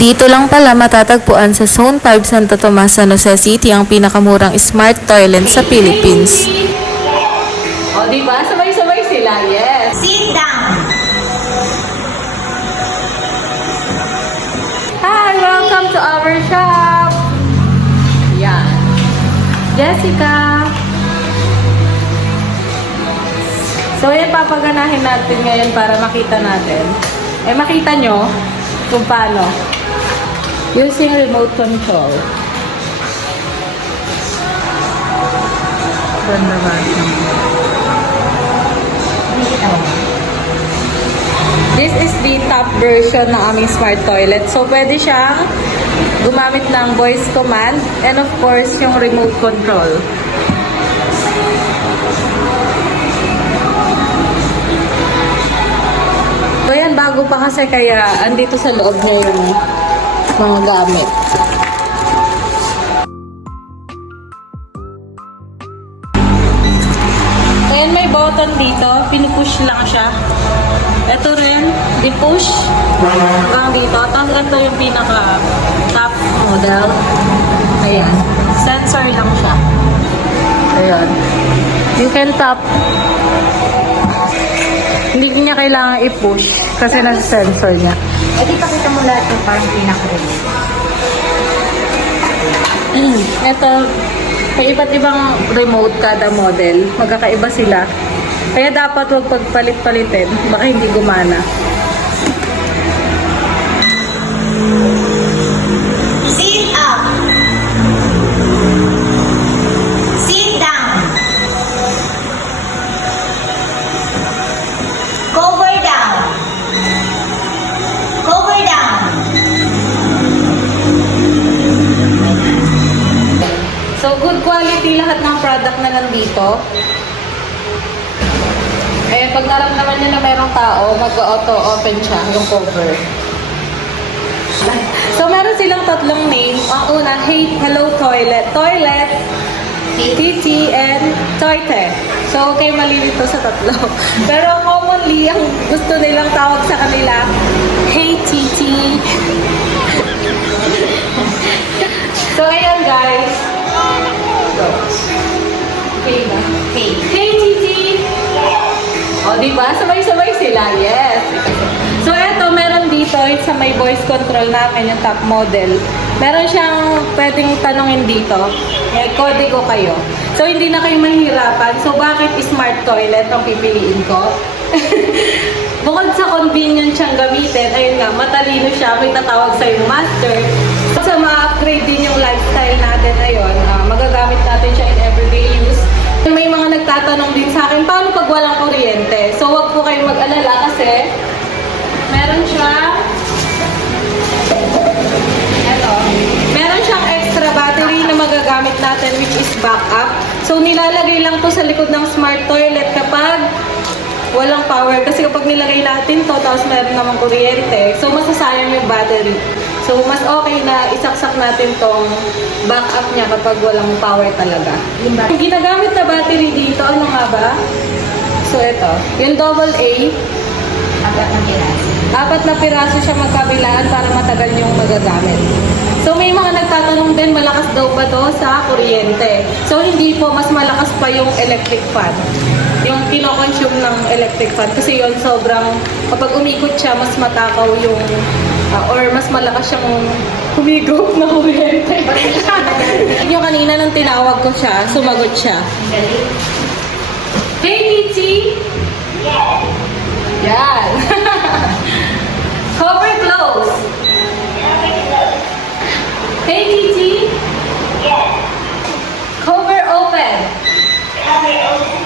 Dito lang pala matatagpuan sa Zone 5 Santo Tomas, San Jose City ang pinakamurang smart toilet sa Philippines. O, diba? Sabay-sabay sila. Yes. Sit down. Hi! Welcome to our shop! Yan. Jessica! So, yan papaganahin natin ngayon para makita natin. Makita nyo kung paano. Using remote control. Ganda ba? This is the top version ng aming smart toilet. So, pwede siyang gumamit ng voice command and of course, yung remote control. So, yan, bago pa kasi kaya andito sa loob na yung mga gamit. So, yan, may button dito. Pinupush lang siya. Ito rin, di-push hanggang dito. Tapos ito yung pinaka-top model. Ayan. Sensor lang siya. Ayan. You can tap. Hindi niya kailangan i-push kasi nasa sensor niya. Di pakita mo lahat yung parang pinaka-remote. Ito, may iba't ibang remote kada model. Magkakaiba sila. Kaya dapat huwag pagpalit-palitin. Baka hindi gumana. Sit up. Sit down. Cover down. Cover down. So, good quality lahat ng product na nandito. Pag naramdaman niya na mayroong tao, mag-auto-open siya, yung cover. So, meron silang tatlong name. Ang una, Hey, Hello Toilet. Toilet, TT, and Toite. So, okay, malilito sa tatlo. Pero commonly, ang gusto nilang tawag sa kanila, Hey, TT. So, ayan guys. Okay na. Hey. Hey, TT! O, diba? Sabay-sabay sila. Yes. So, eto, meron dito, sa may voice control namin, yung top model. Meron siyang pwedeng tanongin dito. May kodigo kayo. So, hindi na kayo mahihirapan. So, bakit smart toilet ang pipiliin ko? Bukod sa convenient siyang gamitin, ayun nga, matalino siya. May tatawag sa yung master. Sa ma-upgrade din yung lifestyle natin ngayon, magagamit natin siya in everyday use. May mga nagtatanong din sa akin, paano pag walang kuryente? So, wag po kayong mag-alala kasi meron siyang extra battery na magagamit natin which is backup. So, nilalagay lang to sa likod ng smart toilet kapag walang power. Kasi kapag nilagay natin to, tapos meron namang kuryente, so masasayang yung battery. So, mas okay na isaksak natin tong backup niya kapag walang power talaga. Yung ginagamit na battery dito, ano nga ba? So, ito. Yung AA, apat na piraso siya magkabilaan para matagal yung magagamit. So, may mga nagtatanong din, malakas daw ba to sa kuryente? So, hindi po, mas malakas pa yung electric fan. Yung kinoconsume ng electric fan. Kasi yun, sobrang, kapag umikot siya, mas matakaw yung or mas malakas siyang humigop na kuryente. Yung kanina nung tinawag ko siya, sumagot siya. Hey, Kitty! Yes. Yan. Cover close. Hey, Kitty! Yes. Cover open. Cover open.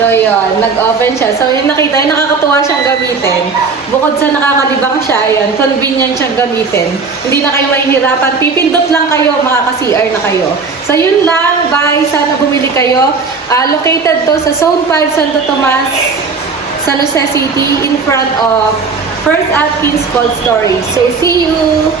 So, yun. Nag-open siya. So, yung nakita, yung nakakatuwa siyang gamitin. Bukod sa nakakalibang siya, yun, convenient siyang gamitin. Hindi na kayo mahihirapan. Pipindot lang kayo, makaka-CR na kayo. So, yun lang. Bye. Sana bumili kayo. Located to sa Zone 5, Santo Tomas, San Jose City, in front of First Atkins Cold Storage. So, see you!